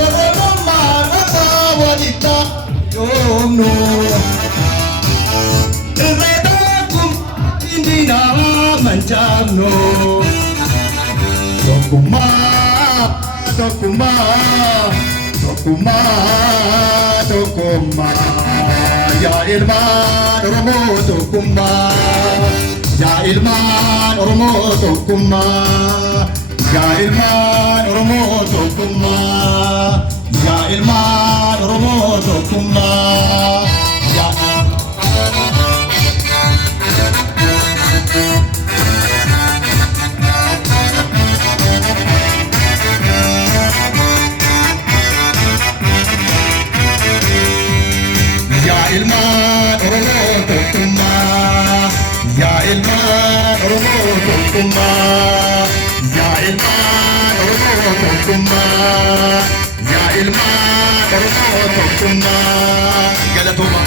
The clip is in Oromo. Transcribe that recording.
Oromummaa namaa walitti yoomnu irreetaa kun indinaa mancaafnu tokkummaa yaa ilmaan Oromoo tokkummaa yaa ilmaan Oromoo tokkummaa yaa ilmaan Oromoo tokkummaa yaa ilmaan Oromoo tokkummaa ilmaan Oromoo tokkummaa yaa ilmaan Oromoo tokkummaa yaa ilmaan Oromoo tokkummaa yaa ilmaan Oromoo tokkummaa galatoomaa